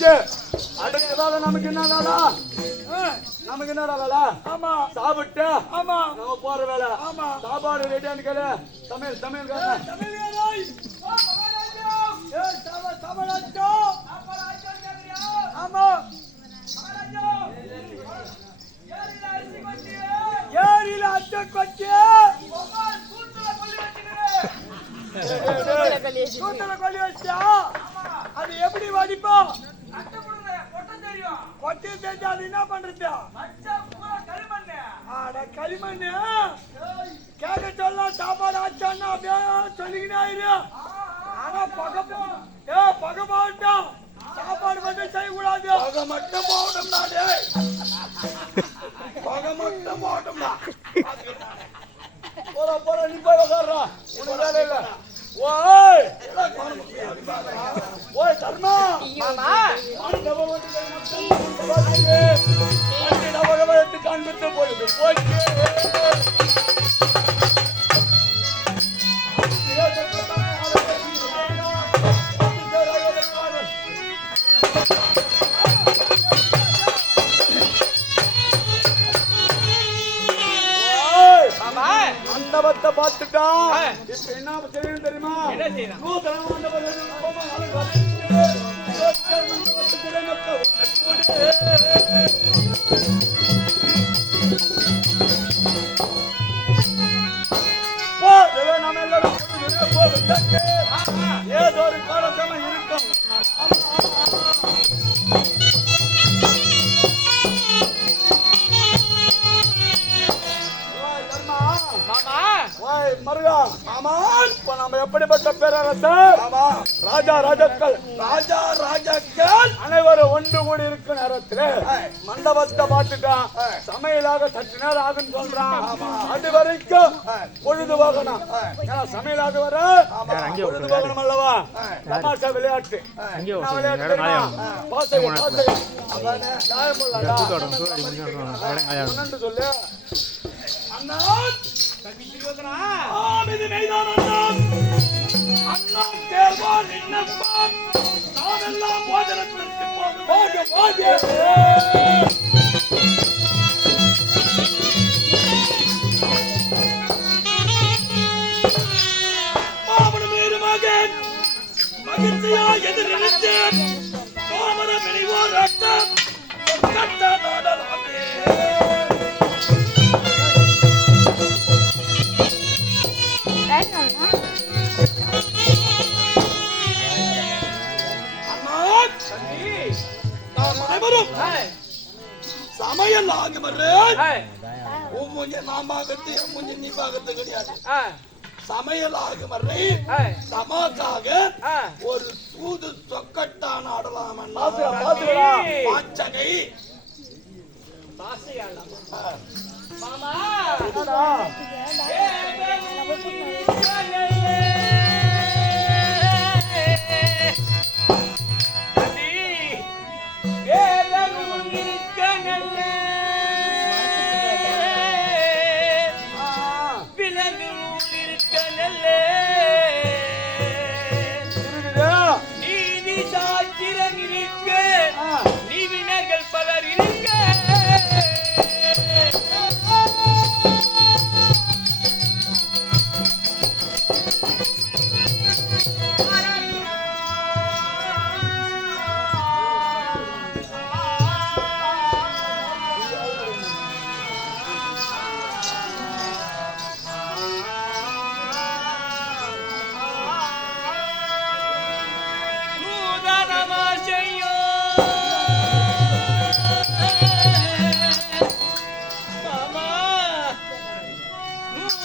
முடிச்சாச்சு அடுத்ததாக நமக்கு என்ன வேலை? நமக்கு என்ன வேலை? ஆமா. சாப்பிட்டு. ஆமா. நம்ம போற வேலை. ஆமா. சாப்பாடு ரெடியான்னு கேளு. சம சமராஜா. ஆமா. ஏரியில அட்டை கொட்டி. கூட்டல கொல்லி வச்சா? அது எப்படி வடிப்போம்? கொட்டி செஞ்சு அது என்ன பண்றது? அட களிமண்ணு. கேட்க சொல்ல சாப்பாடு ஆச்சான்னா அப்படியே சொல்லிக்கினே இரு. ஆனா பகை போ- ஏ பகை போகட்டும் சாப்பாடு மட்டும் செய்யக்கூடாது. பகை மட்டும் போகணும்டா மண்டபத்தை பார்த்துட்டான் இப்ப என்ன செய்யணும் தெரியுமா மண்டபத்தை மருகா. இப்ப நம்ம எப்படிப்பட்ட பேரரசர்? ராஜா ராஜாக்கள். ராஜா ராஜாக்கள். அனைவரும் ஒன்று கூடி இருக்கும் நேரத்தில் மண்டபத்தை பார்த்துட்டான். சமையலாக சற்று நேரம் ஆகுன்னு சொல்றான். அது வரைக்கும் பொழுது போகணும். சமையலாக வர பொழுது போகணும் அல்லவா? தமாஷா விளையாட்டு. விளையாட்டு சொல்லு. அண்ணா ஆம், இது மெய்தான் அண்ணா. அண்ணா கேள்வார் விண்ணப்பம். நாமெல்லாம் போஜனத்திற்கு போக சமையல் ஆகுமரு உன் மூஞ்ச நான் பார்க்கறது என் மூஞ்ச நீ பார்க்கறது கிடையாது சமையல் ஆகுமரை நமக்காக ஒரு தூது சொக்கட்டான ஆடலாம் பாச்சகை நீதி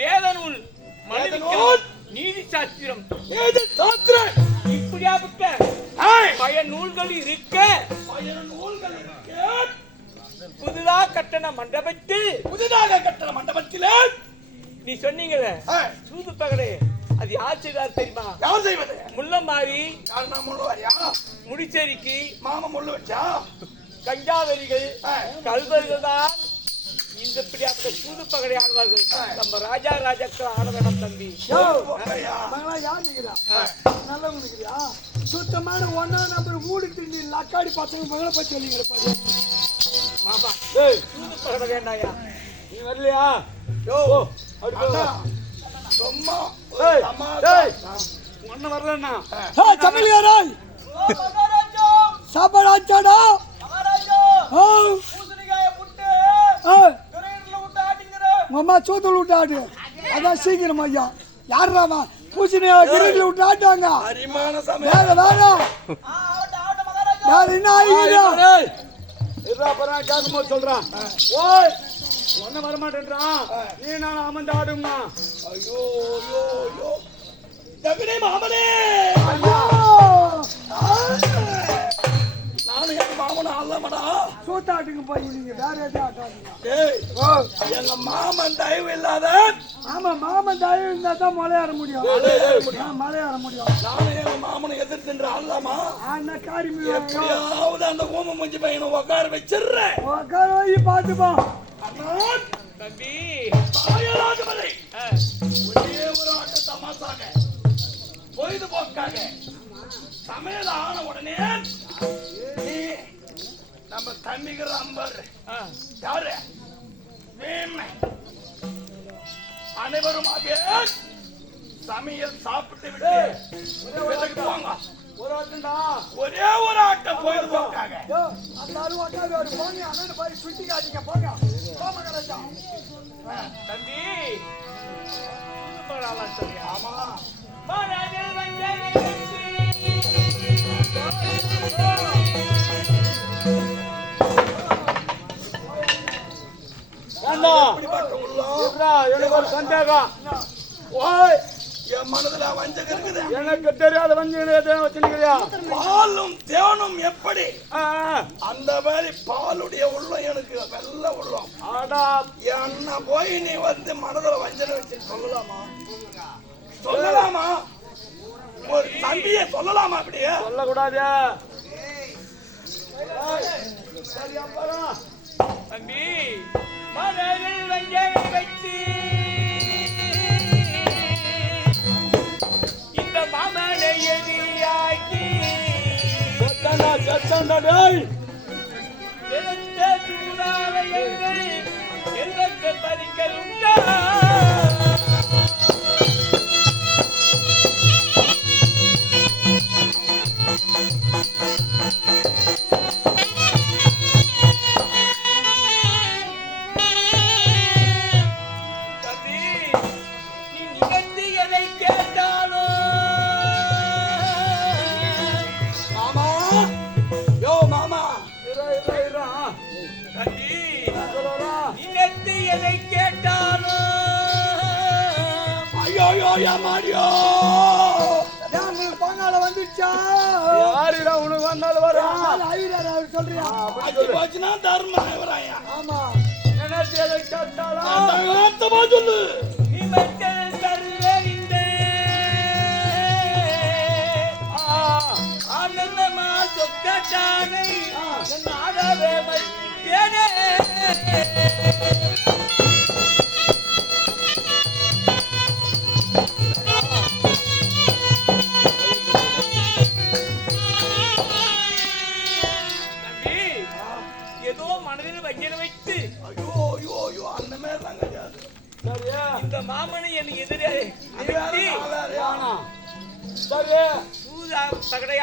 வேத நூல் நீதி சாஸ்திரம் ஏது சாத்திரம் இப்படியாப்பட்ட பய நூல்கள் இருக்க பழைய நூல்கள் இருக்க. புதிதா கட்டண மண்டபத்தில் புதிதாக கட்டண மண்டபத்திலே. நீ சொன்னீங்களே ஆ, சூது பகடே அது யார் செய்தார் தெரியுமா? யார் செய்வது? நான் முள்ளுவாரியா? முடிச்சேரிக்கு மாமா முள்ளு வச்சா? கஞ்சாவரிகள். கல்வர்கள் தான் இந்த இப்படியாப்பட்ட சூது பகடை ஆடுவார்கள். நம்ம ராஜா ராஜாக்கள் ஆட வேண்டாம் தம்பி யார் நிக்கிறா? நல்லவங்க நிக்கிறியா? சுத்தமான ஒன்னா நம்பர் வீடு திண்டி லக்காடி பசங்க மகளை பத்தி சொல்லிங்க மாமா டேய், சூது பகடை வேண்டாயா? நீ வரலையா? யோ அப்படி. சும்மா. ஒன்னும் வரலண்ணா. ஹே தமிழ்காராய் சாப்பாடு ஆச்சாடா ஓ ஓ அம்மா சூத்தூர் விட்டு ஆடு அதான் சீக்கிரம் ஐயா. யாருடாமா பூசணியா கிரீன்ல விட்டு ஆட்டாங்க வேற வேற. யார் என்ன நான் கேட்கும்போது சொல்றேன். ஓய், ஒண்ணும் வரமாட்டேன்றான். நீ நான் அமர்ந்து ஆடுமா. ஐயோ, ஐயோ, ஐயோ. ஜெகனே சூத்தாட்டுக்கு போய் நீங்க வேற எதுவும் ஆட்டாதீங்க எங்க மாமன் தயவு இல்லாத ஆமா மாமன் தயவு இருந்தா தான் மலையாற முடியும். மலையாற முடியும். நானும் எங்க மாமனை எதிர்த்துன்ற அல்லாமா ஆனா காரி எப்படியாவது அந்த ஊம மூஞ்சி பையனை உட்கார வச்சிடுறேன். உட்கார வை பார்த்துப்போம் அண்ணா, தம்பி! தாயலாகுமலை. ஆ, ஒரே ஒரு ஆட்ட தமாசாக பொழுதுபோக்காக சமையல் ஆன உடனே நீ நம்ம தம்பிக்கிற அம்பர் யாரு? வேமை அனைவருமாக சமையல் சாப்பிட்டு விட்டு போங்க. ஒரு ஆட்டம்டா ஒரே ஒரு ஆட்டம் அந்த ஆளு உட்காரு ஒரு போங்க அண்ணன் போய் சுத்தி காட்டிங்க போங்க போங்க கரெக்டா தம்பி? ஆமா. இருடா, எனக்கு ஒரு சந்தேகம். ஓய் என் மனதுல வஞ்சகம் இருக்குது. எனக்கு தெரியாத வஞ்சகம் வச்சிருக்கிறியா? பாலும் தேனும் எப்படி? அந்த மாதிரி பாலுடைய உள்ளம் எனக்கு வெள்ள உள்ளம். ஆடா. என்ன போய் நீ வந்து மனதுல வஞ்சனை வச்சு சொல்லலாமா? சொல்லலாமா? ஒரு தம்பியை சொல்லலாமா அப்படியே? சொல்லக்கூடாது தம்பி மனதில் வஞ்சனை வச்சு இந்த மாமனை எதிராக்கி சத்தண்டா டேய். செலுத்த சூடாலையங்கள் செல்வத்தை பறிக்கல் உண்டா? ஏன் பங்காள வந்துச்சா? யாரிடா உனக்கு வந்தாலும் வரும் ஐயர் அவர் சொல்றியா? அது போச்சுன்னா தர்மம் இவராயா ஆமா. நினைச்சு எதை கேட்டாலும் அர்த்தமா சொல்லு. ஆனந்தமா சொக்கட்டானை. என் ஆடவே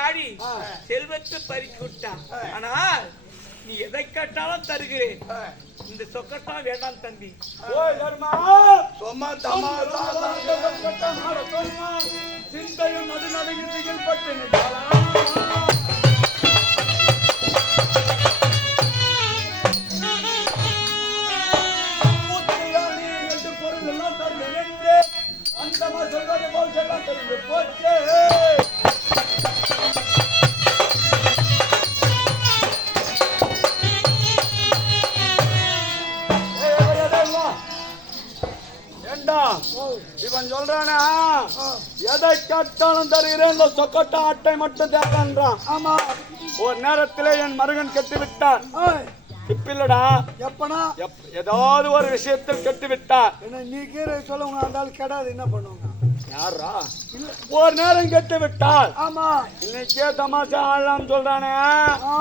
தகடையாடி செல்வத்தை பறித்து விட்டான் ஆனால் நீ எதை கேட்டாலும் தருகிறேன் இந்த சொக்கட்டான் வேண்டாம் தம்பி. ஓய் தர்மா. சும்மா தம்மா சிந்தையும் நடு நடுங்கில் பட்டு பொருள் எல்லாம் தருகிறேன் அந்தமா சொல்வது போல் சொல்ல தெரிந்து போச்சு கேட்டாலும் தருகிறேன். இந்த சொக்கட்டா அட்டை மட்டும் தேவைன்றான். ஆமா. ஒரு நேரத்திலே என் மருகன் கெட்டு விட்டான் இப்ப எப்பனா? எப்- ஏதாவது ஒரு விஷயத்தில் கெட்டு என்ன நீ கீரை சொல்ல உங்க அந்த ஆள் கெடாது. என்ன பண்ணுவாங்க? யாரா ஒரு நேரம் கெட்டு விட்டால். ஆமா. இன்னைக்கே தமாஷா ஆடலாம் சொல்றானே. ஆ.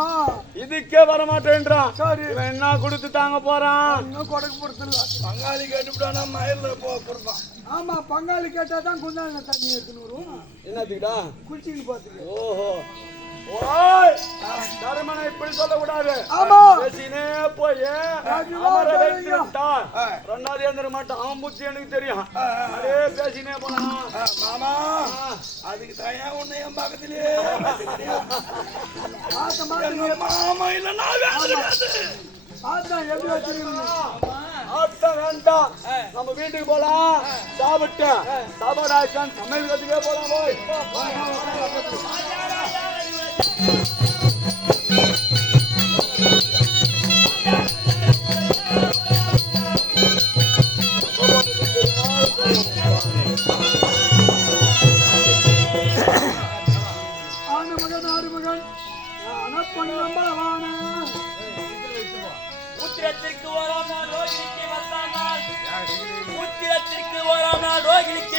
இதுக்கே வரமாட்டேன்றான். சரி. என்ன கொடுத்து தாங்க போறான்? இன்னும் கொடக்கு பொறுத்துல பங்காளி கேட்டுவிட்டானா மயில போ கொடுப்பான் ஆமா பங்காளி கேட்டா தான் குந்தாங்க தண்ணி எடுத்துன்னு வருவோம். என்னத்துக்குடா? குளிச்சின்னு பார்த்துக்க ஓஹோ. தருமனை இப்படி சொல்லக்கூடாது. ஆமா. பேசினே போய். அமர வைத்து ரெண்டாவது எழுந்திர மாட்டான் எனக்கு தெரியும். அதே பேசினே போனான். ஆ, மாமா அதுக்கு தயா உன்னை என் பக்கத்திலே மாமா இல்லைன்னா வேண்டாது பார்த்தா எப்படி வச்சிருக்கீங்க? ஆட்ட வேண்டாம். நம்ம வீட்டுக்கு போலாம். சாப்பிட்டு. சாப்பாடு சமையல் கத்துக்கே போலாம் போய். ஆன